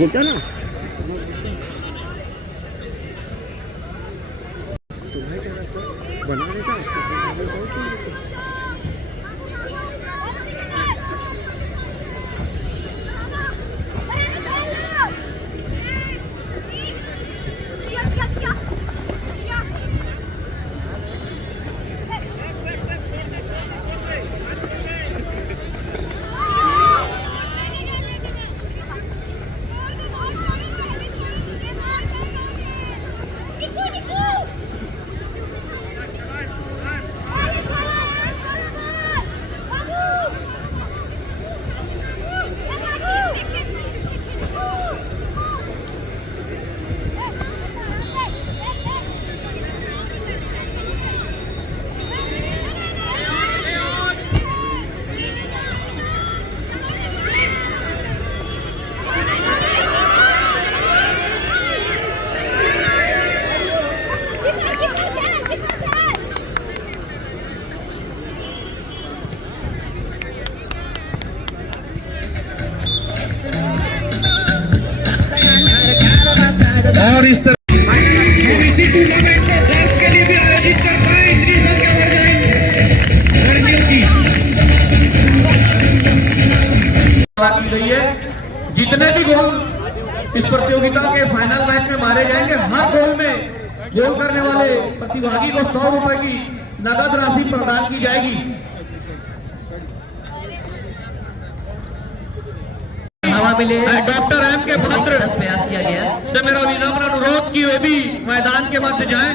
बोलता ना तुम्हें क्या लगता है बनाने का और इस तरह इसी टूर्नामेंट को दर्ज के लिए भी आयोजित कर पाए इतनी संख्या बढ़ जाएंगे की गई है। जितने भी गोल इस प्रतियोगिता के फाइनल मैच में मारे जाएंगे, हर गोल में गोल करने वाले प्रतिभागी को 100 रुपए की नगद राशि प्रदान की जाएगी। डॉक्टर एम के भद्र प्रयास किया गया से मेरा विनम्र अनुरोध की वे भी मैदान के मध्य जाएं।